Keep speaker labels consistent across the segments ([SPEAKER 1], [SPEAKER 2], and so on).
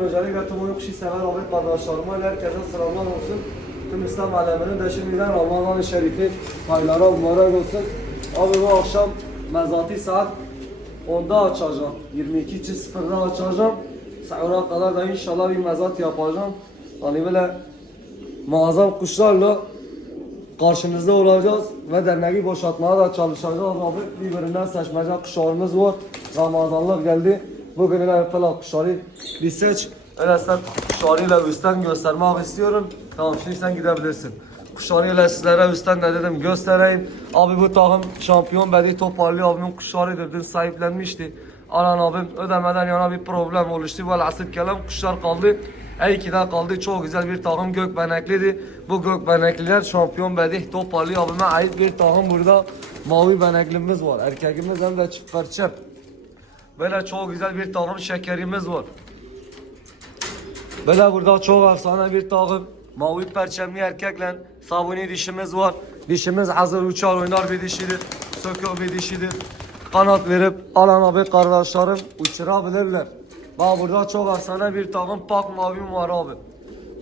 [SPEAKER 1] öncelikle tüm oyun kuşu sever abi kardeşlerime herkese selamlar olsun. Tüm İslam aleminin de şimdiden Ramazan-ı Şerif'i hayırlara mübarek olsun. Abi bu akşam mezati saat 10'da açacağım. 22.00'da açacağım. Sahura kadar da inşallah bir mezat yapacağım. Hani böyle muazzam kuşlarla karşınızda olacağız ve derneği boşaltmaya da çalışacağız abi. Birbirinden seçmece kuşlarımız var. Ramazanlar geldi. Bugün öyle falan kuşları bir seç. Öyle sen kuşlarıyla üstten göstermek istiyorum. Tamam şimdi sen gidebilirsin. Kuşlarıyla sizlere üstten ne dedim göstereyim. Abi bu takım şampiyon Bedi Toparlı abimin kuşlarıdır. Dün sahiplenmişti. Alan abim ödemeden yana bir problem oluştu. Velhasıl kelam kuşlar kaldı. E2'de kaldı. Çok güzel bir takım gökbeneklidir. Bu gökbenekliler şampiyon bedih toparlı abime ait bir takım burada. Mavi beneklimiz var. Erkekimiz hem de çift perçem. Böyle çok güzel bir takım şekerimiz var. Böyle burada çok efsane bir takım. Mavi perçemli erkekle sabuni dişimiz var. Dişimiz hazır uçar oynar bir dişidir. Söküyor bir dişidir. Kanat verip alan abi kardeşlerim uçurabilirler. Bak burada çok efsane bir takım pak mavim var abi.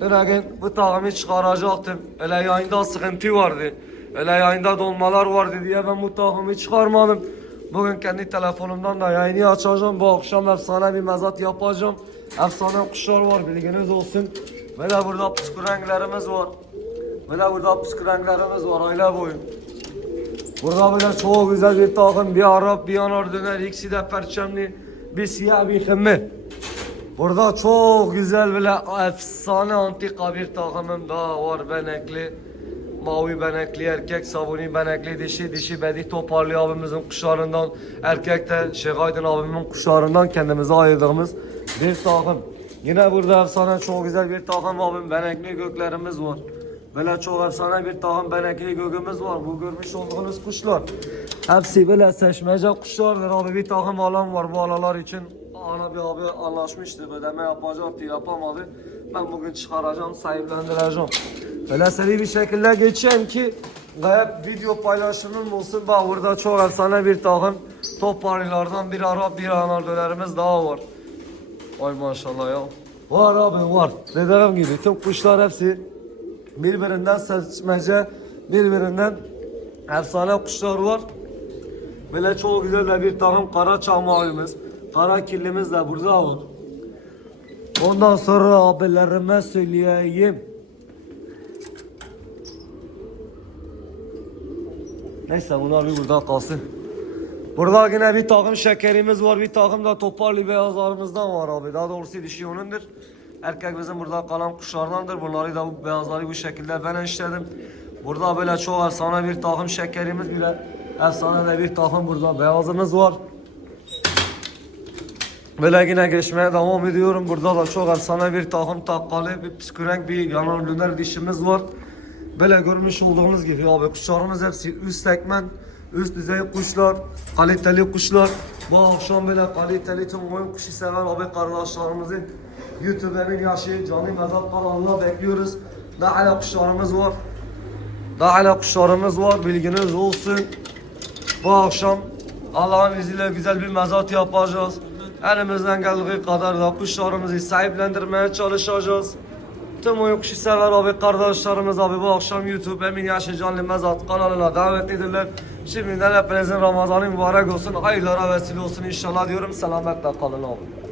[SPEAKER 1] Lakin bu takımı çıkaracaktım. Öyle yayında sıkıntı vardı. Öyle yayında donmalar vardı diye ben bu takımı çıkarmadım. Bugün kendi telefonumdan da yayını açacağım. Bu akşam efsane bir mezat yapacağım. Efsane kuşlar var bilginiz olsun. Ve de burada püskürenklerimiz var. Ve de burada püskürenklerimiz var aile boyu. Burada böyle çok güzel bir takım. Bir Arap, bir yanar döner. ikisi de perçemli. Bir siyah, bir kemme. Burada çok güzel böyle efsane antika bir takımım daha var benekli. Mavi benekli erkek, sabuni benekli dişi, dişi Bedi Toparlı abimizin kuşlarından, erkek de Şeyh abimin kuşlarından kendimize ayırdığımız bir takım. Yine burada efsane çok güzel bir takım abim benekli göklerimiz var. Böyle çok efsane bir takım benekli göğümüz var. Bu görmüş olduğunuz kuşlar. Hepsi böyle seçmece kuşlardır abi. Bir takım alan var bu alalar için. Ana bir abi anlaşmıştı. Ödeme yapacaktı yapamadı. Ben bugün çıkaracağım sahiplendireceğim. Böyle seri bir şekilde geçeyim ki gayet video paylaşımım olsun. Bak burada çok efsane bir takım top parilardan bir Arap bir anadolularımız daha var. Ay maşallah ya. Var abi var. Dediğim gibi tüm kuşlar hepsi birbirinden seçmece, birbirinden efsane kuşlar var. Böyle çok güzel de bir takım kara çamağımız, kara kirlimiz de burada var. Ondan sonra abilerime söyleyeyim. Neyse bunlar bir burada kalsın. Burada yine bir takım şekerimiz var, bir takım da toparlı beyazlarımızdan var abi. Daha doğrusu dişi onundur. Erkek bizim burada kalan kuşlardandır. Bunları da bu beyazları bu şekilde ben işledim. Burada böyle çok efsane bir takım şekerimiz bile efsane de bir takım burada beyazımız var. Böyle yine geçmeye devam ediyorum. Burada da çok efsane bir takım takkalı, bir püskürenk bir yanar döner dişimiz var. Böyle görmüş olduğunuz gibi abi kuşlarımız hepsi üst segment, üst düzey kuşlar, kaliteli kuşlar. Bu akşam böyle kaliteli tüm oyun kuşu seven abi kardeşlerimizi YouTube Emin Yaşı canlı mezat kanalına bekliyoruz. Daha hala kuşlarımız var. Daha hala kuşlarımız var bilginiz olsun. Bu akşam Allah'ın izniyle güzel bir mezat yapacağız. Elimizden geldiği kadar da kuşlarımızı sahiplendirmeye çalışacağız. Tüm oyun kuşu sever abi kardeşlerimiz abi bu akşam YouTube Emin Yaşı Canlı Mezat kanalına davet edilirler. Şimdiden hepinizin Ramazanı mübarek olsun. Hayırlara vesile olsun inşallah diyorum. Selametle kalın abi.